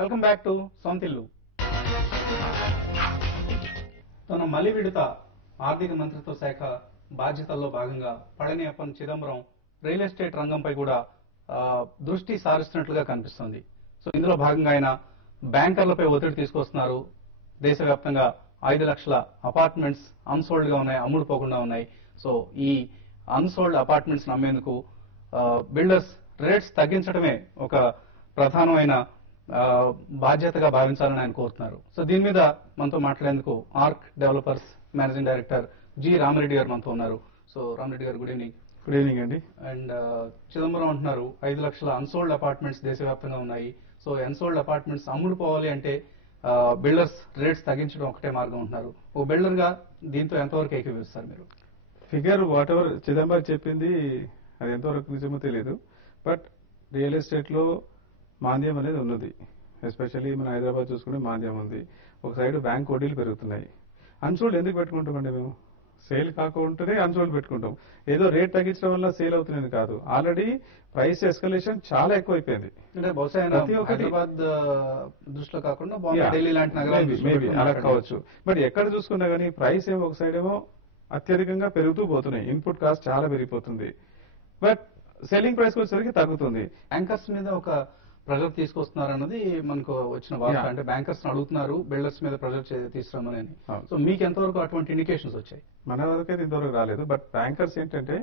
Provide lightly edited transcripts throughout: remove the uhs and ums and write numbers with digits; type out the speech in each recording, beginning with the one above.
Welcome back to సొంతిల్లు. తన మలి విడత ఆర్థిక మంత్రిత్వ శాఖ బాధ్యతల్లో భాగంగా పళనియప్పన్ చిదంబరం రియల్ ఎస్టేట్ రంగంపై కూడా దృష్టి సారిస్తున్నట్లుగా కనిపిస్తోంది. సో ఇందులో భాగంగా ఆయన బ్యాంకర్లపై ఒత్తిడి తీసుకొస్తున్నారు. దేశవ్యాప్తంగా 5 లక్షల అపార్ట్మెంట్స్ అన్సోల్డ్ గా ఉన్నాయి, అమ్ముడు పోకుండా ఉన్నాయి. సో ఈ అన్సోల్డ్ అపార్ట్మెంట్స్ అమ్మేందుకు బిల్డర్స్ రేట్స్ తగ్గించడమే ఒక ప్రధానమైన బాధ్యతగా భావించాలని ఆయన కోరుతున్నారు. సో దీని మీద మనతో మాట్లాడేందుకు arc developers managing director G Rama Reddy గారు మనతో ఉన్నారు. సో రామరెడ్డి గారు, గుడ్ ఈవినింగ్. గుడ్ ఈవినింగ్ అండి. అండ్ చిదంబరం అంటున్నారు 5 లక్షల అన్సోల్డ్ అపార్ట్మెంట్స్ దేశవ్యాప్తంగా ఉన్నాయి. సో అన్సోల్డ్ అపార్ట్మెంట్స్ అమ్ముడు పోవాలి అంటే బిల్డర్స్ రేట్స్ తగ్గించడం ఒకటే మార్గం అంటున్నారు. ఓ బిల్డర్ గా దీంతో ఎంతవరకు ఏకీభవిస్తారు మీరు? ఫిగర్ వాట్ ఎవర్ చిదంబరం చెప్పింది అది ఎంతవరకు నిజమో తెలియదు. బట్ రియల్ ఎస్టేట్ లో మాంద్యం అనేది ఉన్నది. ఎస్పెషల్లీ మన హైదరాబాద్ చూసుకుంటే మాంద్యం ఉంది. ఒక సైడ్ బ్యాంక్ వడ్డీలు పెరుగుతున్నాయి. అన్సోల్డ్ ఎందుకు పెట్టుకుంటామండి మేము? సేల్ కాకుండానే అన్సోల్డ్ పెట్టుకుంటాం. ఏదో రేట్ తగ్గించడం వల్ల సేల్ అవుతున్నది కాదు. ఆల్రెడీ ప్రైస్ ఎస్కలేషన్ చాలా ఎక్కువైపోయింది. అంటే బహుశా హైదరాబాద్ దృష్టిలో కాకుండా ఢిల్లీ లాంటి నగరాలు మేబీ అలా కావచ్చు. బట్ ఎక్కడ చూసుకున్నా కానీ ప్రైస్ ఏమో ఒక సైడ్ ఏమో అత్యధికంగా పెరుగుతూ పోతున్నాయి. ఇన్పుట్ కాస్ట్ చాలా పెరిగిపోతుంది. బట్ సెల్లింగ్ ప్రైస్ వచ్చేసరికి తగ్గుతుంది. బ్యాంకర్స్ మీద ఒక ప్రెజర్ తీసుకొస్తున్నారు అన్నది మనకు వచ్చిన వార్త. అంటే బ్యాంకర్స్ అడుగుతున్నారు బిల్డర్స్ మీద ప్రెజర్ తీసుకురామని. సో మీకు ఎంతవరకు అటువంటి ఇండికేషన్స్ వచ్చాయి? మన వరకు అయితే ఇంతవరకు రాలేదు. బట్ బ్యాంకర్స్ ఏంటంటే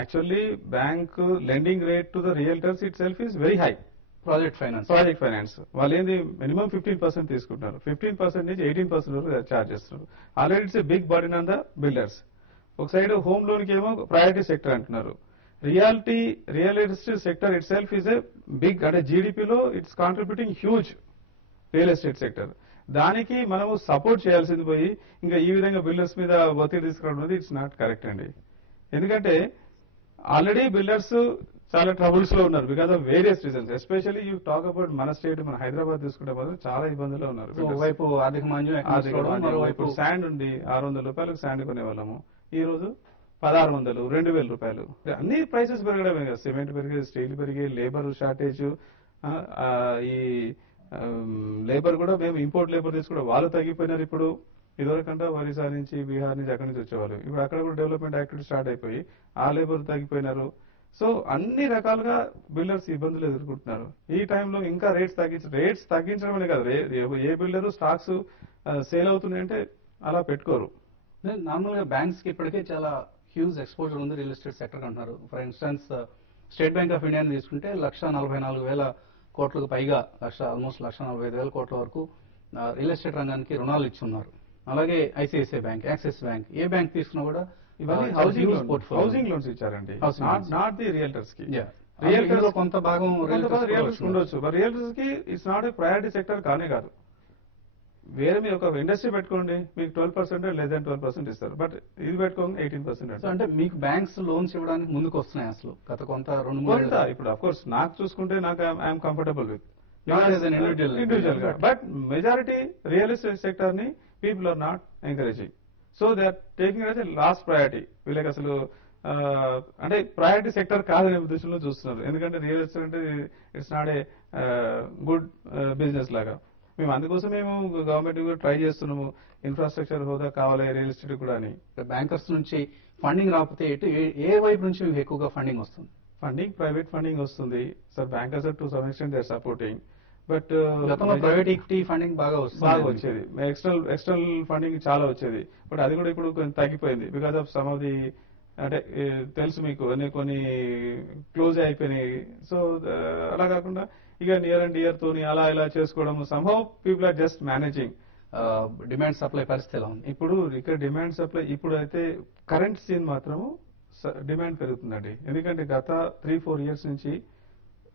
actually bank lending rate to the realtors it self is very high. Project finance వాళ్ళు ఏంది మినిమం 15% తీసుకుంటున్నారు. 15% నుంచి 18% వరకు ఛార్జ్ చేస్తున్నారు. Already it's a big burden on the builders. ఒక సైడ్ హోమ్ లోన్ కి ఏమో ప్రయారిటీ సెక్టర్ అంటున్నారు. Real estate sector itself is a big, అంటే జీడిపిలో it's contributing huge real estate sector. దానికి మనము సపోర్ట్ చేయాల్సింది పోయి ఇంకా ఈ విధంగా బిల్డర్స్ మీద ఒత్తిడి తీసుకురావడం అనేది ఇట్స్ నాట్ కరెక్ట్ అండి. ఎందుకంటే ఆల్రెడీ బిల్డర్స్ చాలా ట్రబుల్స్ లో ఉన్నారు because of various reasons. Especially you talk about మన స్టేట్, మన హైదరాబాద్ తీసుకుంటే మాత్రం చాలా ఇబ్బందులు ఉన్నారు. ఒకవైపు ఆర్థిక మాంద్యం, మరోవైపు శాండ్ ఉండి 600 రూపాయలకు శాండ్ కొనేవాళ్ళము, ఈ రోజు 1600, 2000 రూపాయలు. అన్ని ప్రైసెస్ పెరగడమే కదా. సిమెంట్ పెరిగి, స్టీల్ పెరిగి, లేబర్ షార్టేజ్. ఈ లేబర్ కూడా మేము ఇంపోర్ట్ లేబర్ తీసుకుంటే వాళ్ళు తగ్గిపోయినారు. ఇప్పుడు ఇదివరకంటే ఒరిస్సా నుంచి, బీహార్ నుంచి, అక్కడి నుంచి వచ్చేవాళ్ళు. ఇప్పుడు అక్కడ కూడా డెవలప్మెంట్ యాక్టివిటీ స్టార్ట్ అయిపోయి ఆ లేబర్ తగ్గిపోయినారు. సో అన్ని రకాలుగా బిల్డర్స్ ఇబ్బందులు ఎదుర్కొంటున్నారు. ఈ టైంలో ఇంకా రేట్స్ తగ్గించడం అనే కాదు, ఏ బిల్డరు స్టాక్స్ సేల్ అవుతున్నాయంటే అలా పెట్టుకోరు. నార్మల్ గా బ్యాంక్స్ కి ఇప్పటికే చాలా హ్యూజ్ ఎక్స్పోజర్ ఉంది రియల్ ఎస్టేట్ సెక్టర్ అంటున్నారు. For instance state bank of India తీసుకుంటే 1,44,000 కోట్లకు పైగా, ఆల్మోస్ట్ 1,45,000 కోట్ల వరకు రియల్ ఎస్టేట్ రంగానికి రుణాలు ఇచ్చున్నారు. అలాగే ఐసిఐసిఐ బ్యాంక్, యాక్సిస్ బ్యాంక్, ఏ బ్యాంక్ తీసుకున్నా కూడా ఇవన్నీ హౌసింగ్ లోన్స్ ఇచ్చారండి, నాట్ ది రియల్టర్స్ కి. రియల్టర్స్ కొంత భాగం రియల్టర్స్ ఉండొచ్చు, బట్ రియల్టర్స్ కి it's not A priority sector కానే కాదు. వేరే మీరు ఒక ఇండస్ట్రీ పెట్టుకోండి, మీకు 12% లెస్ దాన్ 12% ఇస్తారు. బట్ ఇది పెట్టుకోండి 18%. అంటే మీకు బ్యాంక్స్ లోన్స్ ఇవ్వడానికి ముందుకు వస్తున్నాయి అసలు గత కొంత 2-3 ఇప్పుడు అఫ్ కోర్స్ నాకు చూసుకుంటే నాకు ఐఎమ్ కంఫర్టబుల్ విత్ ఇండివిజువల్ గా. But majority real estate sector ని people are not encouraging. So they are taking as a last priority. వీళ్ళకి అసలు అంటే ప్రయారిటీ సెక్టర్ కాదనే ఉద్దేశంలో చూస్తున్నారు. ఎందుకంటే రియల్ ఎస్టేట్ అంటే it's not a good business లాగా. మేము అందుకోసం మేము గవర్నమెంట్ కూడా ట్రై చేస్తున్నాము, ఇన్ఫ్రాస్ట్రక్చర్ హోదా కావాలి రియల్ ఎస్టేట్ కూడా అని. బ్యాంకర్స్ నుంచి ఫండింగ్ రాకపోతే ఏ వైపు నుంచి మీకు ఎక్కువగా ఫండింగ్ వస్తుంది? ప్రైవేట్ ఫండింగ్ వస్తుంది sir. Bankers to some extent they are supporting. But private equity funding బాగా వచ్చేది, ఎక్స్టర్నల్ ఫండింగ్ చాలా వచ్చేది. బట్ అది కూడా ఇప్పుడు కొంచెం తగ్గిపోయింది because of some of the, అంటే తెలుసు మీకు కొన్ని క్లోజ్ అయిపోయినాయి. సో అలా కాకుండా ఇక నియర్ అండ్ ఇయర్ తోని అలా ఇలా చేసుకోవడం, somehow people are just managing. Demand supply పరిస్థితి ఎలా ఉంది ఇప్పుడు? ఇక్కడ డిమాండ్ సప్లై ఇప్పుడు అయితే కరెంట్ సీన్ మాత్రము డిమాండ్ పెరుగుతుందండి. ఎందుకంటే గత 3-4 ఇయర్స్ నుంచి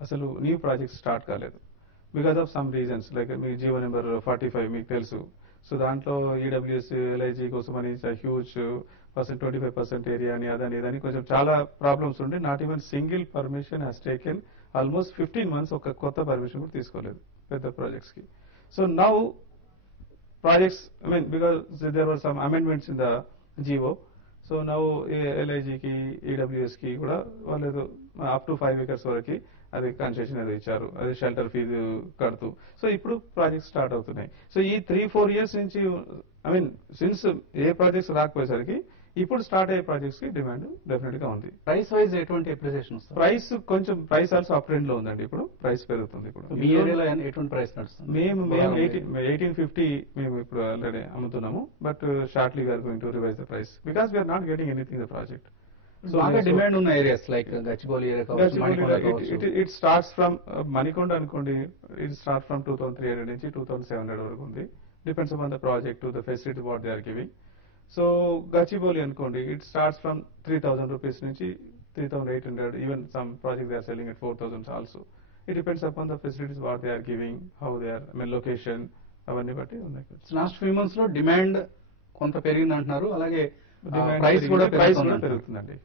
అసలు న్యూ ప్రాజెక్ట్స్ స్టార్ట్ కాలేదు because of some reasons. Like me GO number 45 మీకు తెలుసు. సో దాంట్లో ఈడబ్ల్యూఎస్, ఎల్ఐజీ కోసం అని హ్యూజ్ 25% ఏరియా అని అదని ఇదని కొంచెం చాలా ప్రాబ్లమ్స్ ఉండి not even single permission has taken almost 15 months. ఒక కొత్త పర్మిషన్ కూడా తీసుకోలేదు పెద్ద ప్రాజెక్ట్స్ కి. So now projects, I mean because there were some amendments in the GO. So now ఎల్ఐజీకి, ఈడబ్ల్యూఎస్ కి కూడా వాళ్ళు అప్ టు 5 acres వరకు అది కన్సెషన్ ఏదో ఇచ్చారు, అది షెల్టర్ ఫీజు కడుతూ. సో ఇప్పుడు ప్రాజెక్ట్స్ స్టార్ట్ అవుతున్నాయి. సో ఈ 3-4 years నుంచి I mean since a projects రాకపోయేసరికి ఇప్పుడు స్టార్ట్ అయ్యే ప్రాజెక్ట్స్ కి డిమాండ్ డెఫినెట్ గా ఉంది. ప్రైస్ వైజ్ ఎటువంటి అప్రిసియేషన్ వస్తుంది? ప్రైస్ ఆల్సో అప్ ట్రెండ్ లో ఉందండి. ఇప్పుడు ప్రైస్ పెరుగుతుంది. ఇప్పుడు మీ ఏరియాలో ఎటువంటి ప్రైస్ నడుస్తుంది? మేము 1850 మేము ఇప్పుడు ఆల్రెడీ అమ్ముతున్నాము. But shortly we're going to revise the price because we're not getting anything the project. బాగా డిమాండ్ ఉన్న ఏరియాస్ లైక్ గచ్చిబౌలి ఏరియా కావచ్చు. ఇట్ స్టార్ట్స్ ఫ్రమ్ మణికొండ అనుకోండి, ఇట్ స్టార్ట్ ఫ్రమ్ 2300 నుంచి 2700 వరకు ఉంది. Depends upon the project the facility what they are giving. So Gachibowli అనుకోండి, it starts from 3000 rupees నుంచి 3800. Even some project they are selling at 4000 also. It depends upon the facilities what they are giving, how they are, I mean location, అవన్నీ బట్టి ఉన్నాయి. Last few months లో demand కొంత పెరిగింది అంటున్నారు, అలాగే price కూడా పెరుగుతుందండి.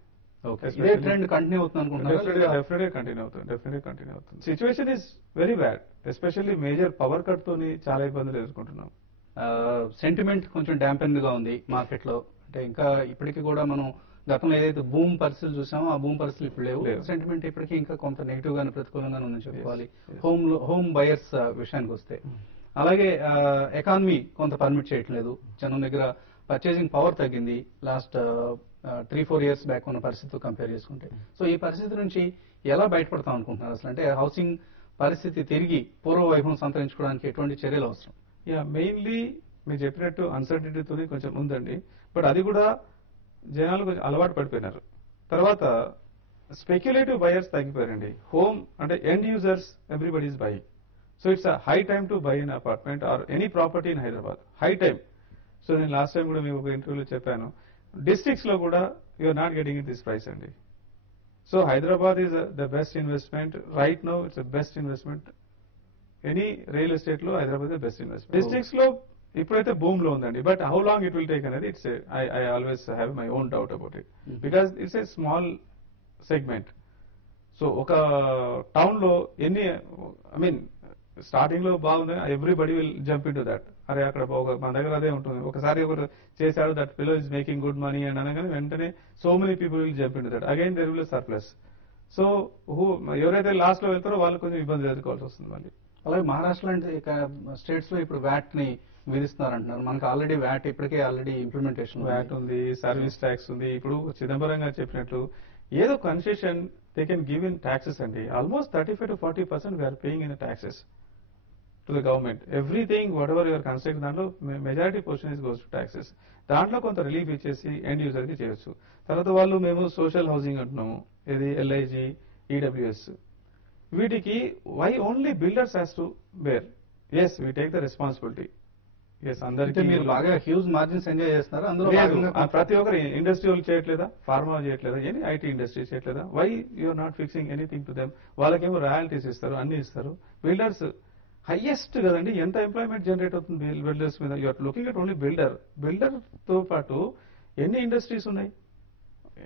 ఇదే ట్రెండ్ కంటిన్యూ అవుతుంది అనుకుంటున్నారు? డెఫినెట్గా కంటిన్యూ అవుతుంది. Situation is very bad, especially major power cut తోని చాలా ఇబ్బందులు ఎదుర్కొంటున్నాం. సెంటిమెంట్ కొంచెం డాంపెన్ గా ఉంది మార్కెట్ లో. అంటే ఇంకా ఇప్పటికీ కూడా మనం గతంలో ఏదైతే భూమి పరిస్థితులు చూసామో ఆ భూమి పరిస్థితులు ఇప్పుడు లేవు. సెంటిమెంట్ ఇప్పటికీ ఇంకా కొంత నెగిటివ్ గానే ప్రతికూలంగానే ఉందని చెప్పుకోవాలి హోమ్ బయర్స్ విషయానికి వస్తే. అలాగే ఎకానమీ కొంత పర్మిట్ చేయట్లేదు, జనం దగ్గర పర్చేసింగ్ పవర్ తగ్గింది లాస్ట్ 3-4 years బ్యాక్ ఉన్న పరిస్థితితో కంపేర్ చేసుకుంటే. సో ఈ పరిస్థితి నుంచి ఎలా బయటపడతాం అనుకుంటున్నారు అసలు? అంటే హౌసింగ్ పరిస్థితి తిరిగి పూర్వ వైభవం సంతరించుకోవడానికి ఎటువంటి చర్యలు అవసరం? మెయిన్లీ మీరు చెప్పినట్టు అన్సర్టినిటీతో కొంచెం ఉందండి. బట్ అది కూడా జనాలు కొంచెం అలవాటు పడిపోయినారు. తర్వాత స్పెక్యులేటివ్ బయర్స్ తగ్గిపోయారండి. హోమ్ అంటే end users everybody is buying. So it's a high time to buy in apartment or any property in Hyderabad. High time. So నేను లాస్ట్ టైం కూడా మీకు ఒక ఇంటర్వ్యూలో చెప్పాను, డిస్ట్రిక్ట్స్ లో కూడా you're not getting it this price అండి. So Hyderabad is the best investment right now. It's the best investment any real estate లో Hyderabad the best investment. Districts లో ఇప్పుడైతే బూమ్ లో ఉందండి. But how long it will take అనేది it's I always have my own doubt about it because it's a small segment. So ఒక town లో ఎన్ని I mean starting లో బాగుంది, everybody will jump in to that. అరే అక్కడ మన దగ్గర అదే ఉంటుంది, ఒకసారి ఒకరు చేశాడు, that fellow is making good money అని అనగానే వెంటనే so many people will jump in to that. Again there will surplus. So ఎవరైతే లాస్ట్ లో వెళ్తారో వాళ్ళు కొంచెం ఇబ్బంది ఎదుర్కోవాల్సి వస్తుంది మళ్ళీ. అలాగే మహారాష్ట్ర లాంటి స్టేట్స్ లో ఇప్పుడు వ్యాట్ ని విధిస్తున్నారంటున్నారు. మనకు ఆల్రెడీ వ్యాట్ ఇప్పటికే ఆల్రెడీ ఇంప్లిమెంటేషన్ వ్యాట్ ఉంది, సర్వీస్ ట్యాక్స్ ఉంది. ఇప్పుడు చిదంబరం గారు చెప్పినట్లు ఏదో concession they can give in taxes అండి. Almost 35 to 40% we're paying in taxes to the government. Everything whatever your construct దాంట్లో majority portion is goes to taxes. దాంట్లో కొంత relief ఇచ్చేసి ఎండ్ యూజర్ కి చేయొచ్చు. తర్వాత వాళ్ళు మేము సోషల్ హౌసింగ్ అంటున్నాము, ఇది LIG, EWS. వీటికి why only builders has to bear? Yes we take the responsibility. Yes అందరికీ మీరు బాగా హ్యూజ్ మార్జిన్స్ ఎంజాయ్ చేస్తున్నారు. అందులో ప్రతి ఒక్కరు ఇండస్ట్రీ వాళ్ళు చేయట్లేదా, ఫార్మా చేయట్లేదా, ఎనీ IT ఇండస్ట్రీ చేయట్లేదా? Why you are not fixing anything to them? వాళ్ళకేమో రాయల్టీస్ ఇస్తారు, అన్ని ఇస్తారు. బిల్డర్స్ హైయెస్ట్ కదండి, ఎంత ఎంప్లాయ్మెంట్ జనరేట్ అవుతుంది బిల్డర్స్ మీద? You are looking at only builder. Builder తో పాటు ఎన్ని ఇండస్ట్రీస్ ఉన్నాయి?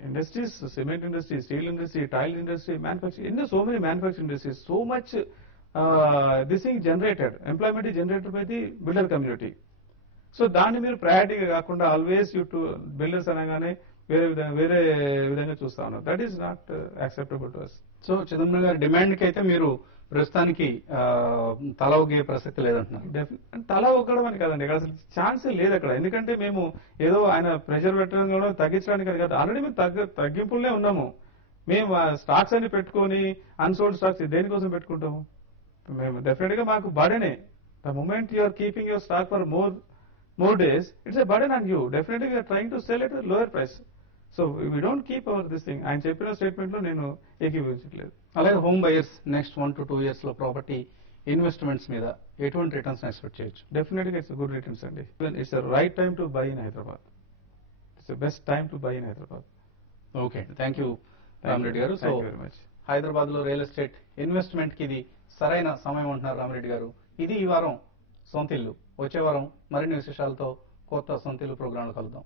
Industries, cement industry, steel industry, tile industry, manufacturing, ఎన్నో so many manufacturing industries. So much this thing generated, employment generated by the builder community. So దాన్ని మీరు ప్రయారిటీగా కాకుండా always you to builders అనగానే వేరే విధంగా చూస్తా ఉన్నారు. That is not acceptable to us. So Chidambaram గారి డిమాండ్ కి అయితే మీరు ప్రస్తుతానికి తల ఒగ్గే ప్రసక్తి లేదంటున్నారు. తల ఒగ్గడం అని కాదండి, ఇక్కడ అసలు ఛాన్సే లేదు అక్కడ. ఎందుకంటే మేము ఏదో ఆయన ప్రెషర్ పెట్టడం కూడా తగ్గించడానికి కాదు, ఆల్రెడీ మేము తగ్గింపులనే ఉన్నాము. మేము స్టాక్స్ అన్ని పెట్టుకొని అన్సోల్డ్ స్టాక్స్ దేనికోసం పెట్టుకుంటాము? మేము డెఫినెట్ గా మాకు బర్డెనే. The moment you are keeping your stock for more days, it's a burden on you. Definitely we are trying to sell it at a lower price. So we don't keep our this thing. ఆయన చెప్పిన statement లో నేను ఏకీభవించట్లేదు. అలాగే home buyers next 1 to 2 years లో property investments మీద ఎటువంటి returns expect చేయొచ్చు? Definite గా ఇట్స్ గుడ్ రిటర్న్స్ అండి. It's right time to buy in Hyderabad. It's best time to buy in Hyderabad. Okay, thank you Rama Reddy గారు. సో హైదరాబాద్ లో రియల్ ఎస్టేట్ ఇన్వెస్ట్మెంట్ కి ఇది సరైన సమయం అంటున్నారు రామరెడ్డి గారు. ఇది ఈ వారం సొంతిల్లు. వచ్చే వారం మరిన్ని విశేషాలతో కొత్త సొంతిల్లు ప్రోగ్రాంలు కలుద్దాం.